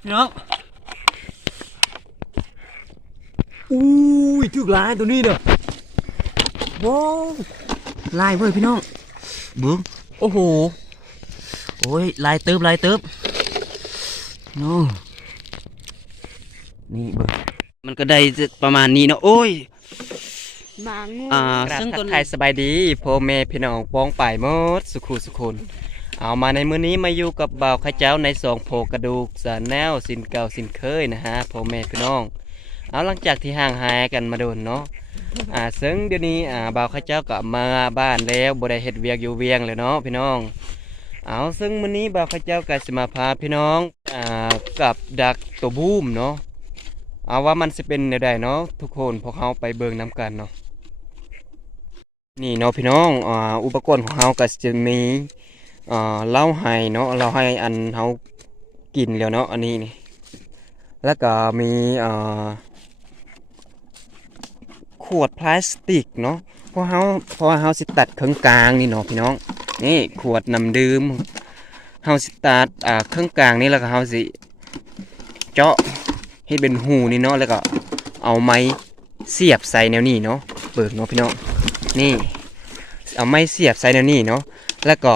พี่น้องอุ้ยถึกลายตัวนี้เด้อว้าวลายเว้ยพี่น้องเบิ้งโอ้โหโอ้ยลายเติบโน่นี่เบิ้งมันก็ได้ประมาณนี้เนาะโอ้ยซึ่งต้นไทยสบายดีพ่อแม่พี่น้องป้องป่ายหมดสุขุนเอามาในมื้อนี้มาอยู่กับบ่าวข้าเจ้าในสองโผกระดูกสานแนวสินเก่าสินเคยนะฮะพ่อแม่พี่น้องเอาหลังจากที่ห่างหายกันมาโดนเนาะซึ่งเดี๋ยวนี้บ่าวข้าเจ้าก็มาบ้านแล้วบ่ได้เฮ็ดเวียกอยู่เวียงเลยเนาะพี่น้องเอาซึ่งมื้อนี้บ่าวข้าเจ้าก็สิมาพาพี่น้องกับดักตัวบูมเนาะเอาว่ามันสิเป็นแนวใดเนาะทุกคนพวกเฮาไปเบิ่งนํกันเนาะนี่เนาะพี่น้องอุปกรณ์ของเฮาก็จะมีเหล้าไห้เนาะเหล้าไห้อันเฮากินแล้วเนาะอันนี้นี่แล้วก็มีขวดพลาสติกเนาะเพราะว่าเฮาสิตัดเครื่องกลางนี่เนาะพี่น้องนี่ขวดน้ำดื่มเฮาสิตัดเครื่องกลางนี่แล้วก็เฮาสิเจาะให้เป็นหูนี่เนาะแล้วก็เอาไม้เสียบใส่แนวนี้เนาะเปิดเนาะพี่น้องนี่เอาไม้เสียบใส่แนวนี้เนาะแล้วก็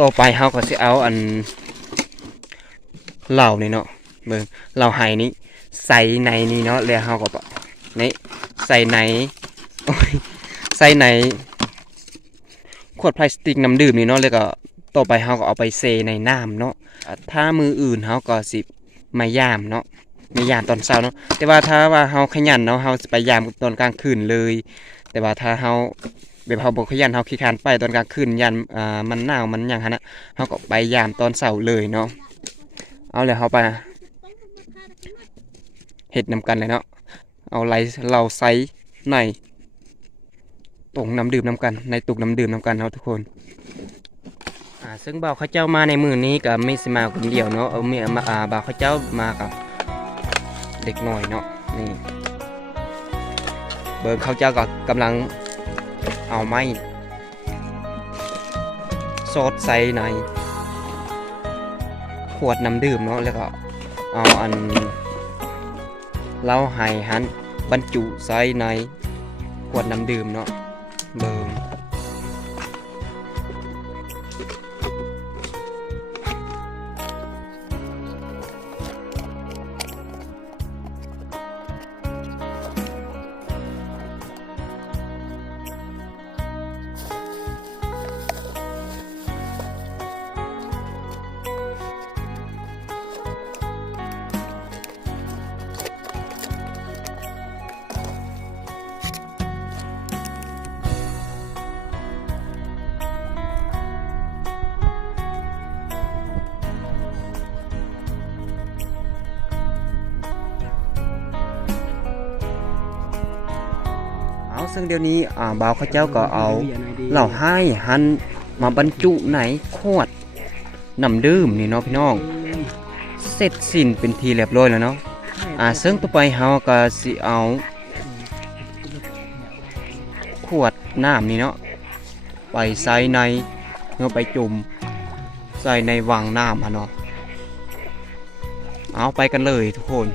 ต่อไปเฮาก็สิเอาอันเหล้านี่เนาะเบิ่งเหล้าไห้นี้ใส่ในนี่เนาะแล้วเฮาก็นี่ใส่ในโอ้ยใส่ในขวดพลาสติกน้ำดื่มนี่เนาะแล้วก็ต่อไปเฮาก็เอาไปเซในน้ำเนาะถ้ามืออื่นเฮาก็สิมายามเนาะไม่ยามตอนเช้าเนาะแต่ว่าถ้าว่าเฮาขยันเนาะเฮาสิไปยามตอนกลางคืนเลยแต่ว่าถ้าเฮาแบบเฮาบ่ขยันเฮาขี้คร้านไปตอนกลางคืนยันมันหนาวมันหยังหั่นน่ะเฮาก็ไปยามตอนเช้าเลยเนาะเอาแล้วเฮาไปเฮ็ดนำกันเลยเนาะเอาเราใส่ในตุ่มน้ำดื่มนำกันในตุ่มน้ำดื่มนำกันเนาะทุกคนซึ่งบ่าวเขาเจ้ามาในมื้อนี้ก็ไม่สิมาคนเดียวเนาะมีบ่าวเขาเจ้ามากับเด็กน้อยเนาะนี่เบิ่งเขาเจ้าก็กำลังเอาไม้ซดใส่ในขวดน้ำดื่มเนาะแล้วก็เอาอันเหล้าไห้หันบรรจุใส่ในขวดน้ำดื่มเนาะเบิ่งซึ่งเดี๋ยวนี้บ่าวเขาเจ้าก็เอาเหล้าไห้หันมาบรรจุในขวดน้ำดื่มนี่เนาะพี่น้องเสร็จสิ้นเป็นทีเรียบร้อยแล้วเนาะซึ่งต่อไปเฮาก็สิเอาขวดน้ำนี่เนาะไปใส่ในเงาไปจุ่มใส่ในวังน้ำเนาะเอาไปกันเลยทุกคน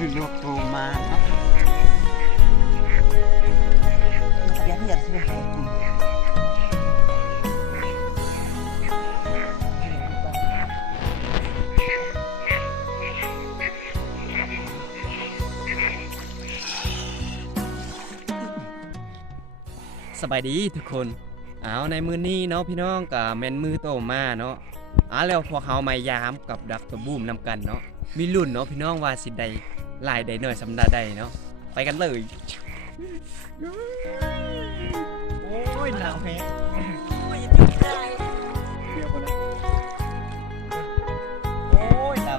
คือโลกโตมาครับอยากสวย สบายดีทุกคนเอาในมือนี้เนาะพี่น้องกับแมนมือโตมาเนาะแล้วพวกเขามายามกับดักตัวบูมนำกันเนาะมีรุ่นเนาะพี่น้องว่าสิใดลายใดหน่อยสำดาใดเนาะไปกันเลยโอ้ยหนาวแฮะโอ้ยหนาว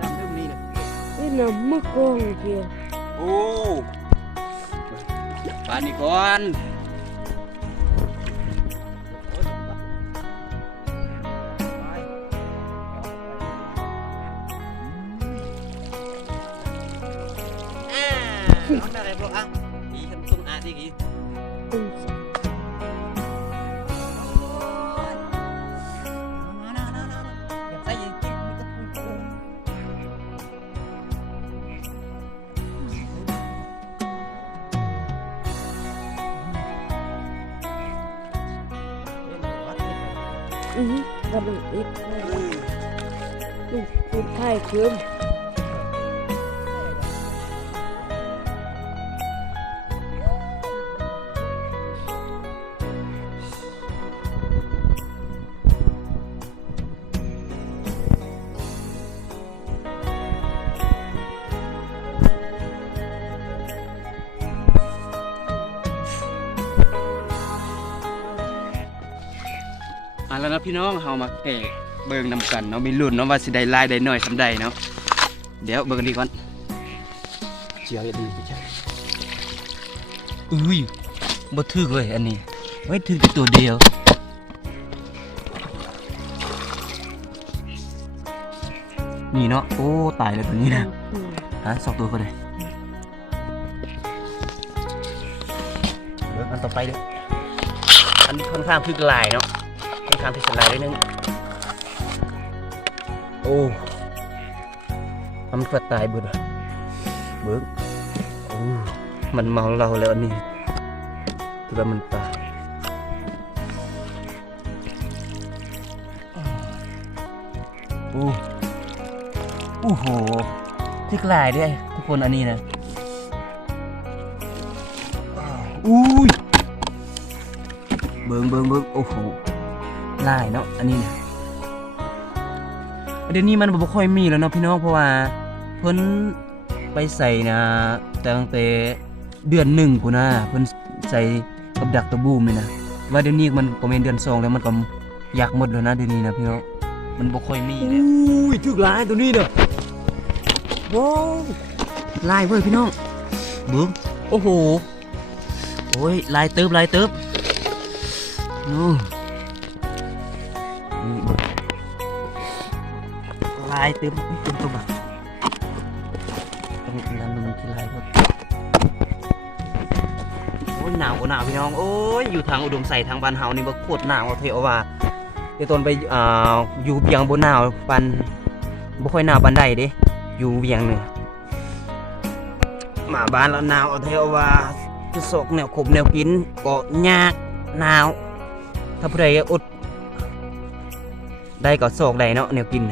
ดำเรื่องนี้นะ Cái nào mất con kìa โอ้ปานนี้ก่อนน้องอะไรพวกอ่ะอีคำตุ้งอาที่กี่ Ôi, ใส่ยิงกิ๊กมันก็พุ่ง Gặp được ít Phút hai cơmแล้วนะพี่น้องเฮามาแกะเบิ่งนำกันเนาะมีรุ่นเนาะว่าสิได้ลายได้หน่อยสำใดเนาะเดี๋ยวเบิ่งกันดีก่อนเจียวอย่าดีไปจ้ะอุ้ยบ่ถึกเลยอันนี้ไว้ถึกตัวเดียวนี่เนาะโอ้ตายเลยตัวนี้นะฮะสองตัวก็ได้เบิ่งอันต่อไปเด้ออันนี้ค่อนข้างถึกลายเนาะค่อนข้างที่จะลายได้นึงโอ้มันก็ตายเบิดว่ะเบิ่งโอ้มันเมาเราแล้วอันนี้คือว่ามันตายโอ้โหทึกลายด้วยทุกคนอันนี้นะอุ้ยเบิ่งโอ้โหลายเนาะอันนี้เนี่ยเดี๋ยวนี้มันบ่ค่อยมีแล้วเนาะพี่น้องเพราะว่าเพิ่นไปใส่นะตั้งแต่เดือน1พุ่นน่ะเพิ่นใส่กับดักตัวบูมนี่นะว่าเดี๋ยวนี้มันก็แม่นเดือน2แล้วมันก็อยากหมดแล้วนะเดี๋ยวนี้นะพี่น้องมันบ่ค่อยมีแล้วอุ้ยถึกลายตัวนี้เด้อโว้ลายเว้ยพี่น้องเบิ่งโอ้โหโอ้ยลายเติบนู่ลายเต็มตัวแบบต้องนั่นมันที่ลายหมดโอ้ยหนาวพี่น้องโอ้ยอยู่ทางอุดมใส่ทางบ้านเฮานี่บ่โคตรหนาวเทเอาว่าเดี๋ยวตอนไปอยู่เวียงบ่หนาวปันบ่ค่อยหนาวปานใดเด้อยู่เวียงนี่มาบ้านแล้วหนาวเทเอาว่าจะสกแนวขบแนวกินก็ยากหนาวถ้าผู้ใดอดได้ก็โศกได้เนาะแนวกิน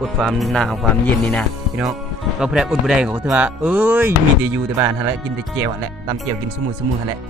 อดความหนาวความเย็นนี่นะพี่น้องเราผู้ใดอดบ่ได้ก็ถือว่าเอ้ยมีแต่อยู่แต่บ้านหั่นแหละกินแต่แจ่วหั่นแหละตำแจ่วกินซุมื้อหั่นแหละ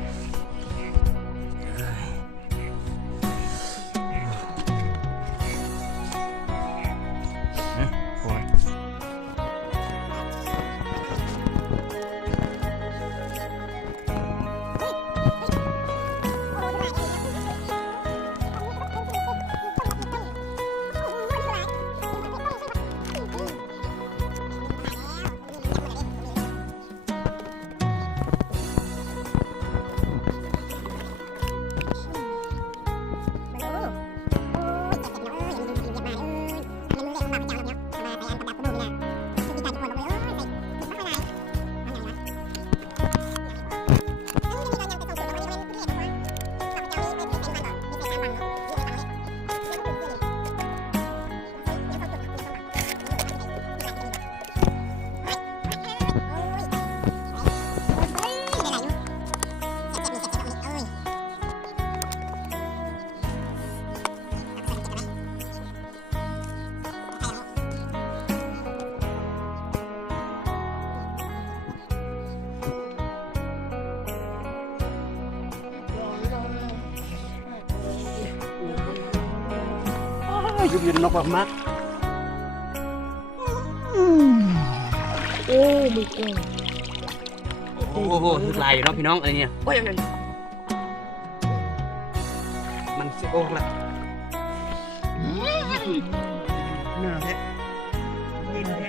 ยุบยืนนกแบบมัก โอ้ไม่กล้อง โอ้โหลายอยู่เนาะพี่น้องอะไรเนี่ยโอ้ยมันสิโอ้ละน่าแท้กินแท้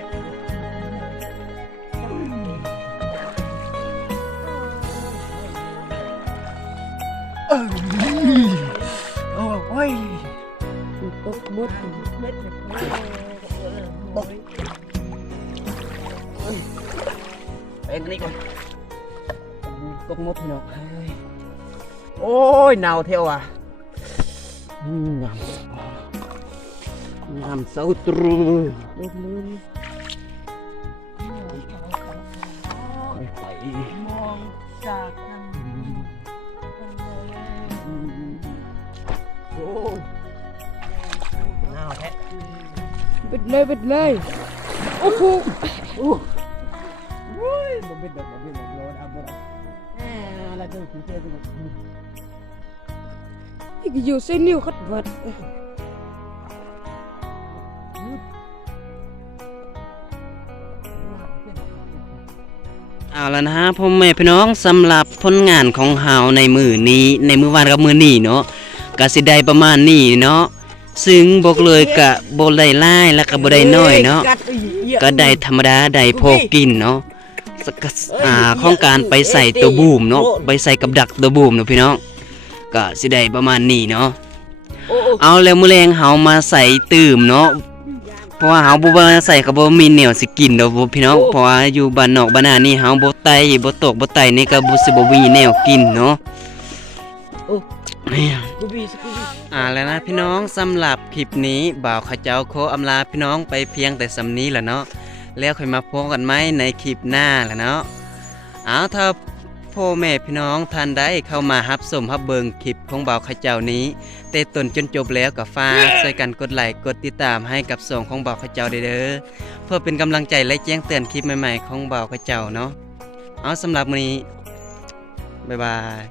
โอ้ย มันตกหมด เม็ดเนี่ย เป็นอันนี้ก่อนตกมดพี่น้องโอ้ยหนาวเที่ยวอ่ะงามเศร้าตรู ลงมือ ไป มองจากนั้น โอ้หนาวแท้ ปิดเลยโอ้โห บ่เป็นดอกบ่เป็นดอกโลดเอาบ่ได้แล้วจะสิเจอกัน อีกอยู่เส้นนิ้วขัดวัด เอาแล้วนะฮะพ่อแม่พี่น้องสำหรับผลงานของเฮาในมือนี้ในมือวานกับมือนี้เนาะก็สิได้ประมาณนี้เนาะซึ่งบอกเลยกะบ่ได้หลายแล้วก็บ่ได้น้อยเนาะก็ได้ธรรมดาได้พอกินเนาะของการไปใส่ตัวบูมเนาะไปใส่กับดักตัวบูมเนาะพี่น้องก็สิได้ประมาณนี้เนาะเอาแล้วมื้อแรงเฮามาใส่ตื่มเนาะเพราะว่าเฮาบ่ว่าใส่ก็บ่มีแนวสิกินดอกพี่น้องเพราะว่าอยู่บ้านนอกบ้านนานี่เฮาบ่ไต่บ่ตกบ่ไต่นี่ก็บ่สิบ่มีแนวกินเนาะแล้วนะพี่น้องสำหรับคลิปนี้บ่าวเขาเจ้าขออำลาพี่น้องไปเพียงแต่สำนี้แหละเนาะแล้วค่อยมาพบกันใหม่ในคลิปหน้าแหละเนาะถ้าพ่อแม่พี่น้องท่านใดเข้ามารับชมรับเบิ่งคลิปของบ่าวเขาเจ้านี้แต่ต้นจนจบแล้วก็ฝากช่วยกันกดไลค์กดติดตามให้กับช่องของบ่าวเขาเจ้าเด้อเพื่อเป็นกำลังใจและแจ้งเตือนคลิปใหม่ๆของบ่าวเขาเจ้าเนาะสำหรับมื้อนี้บ๊ายบาย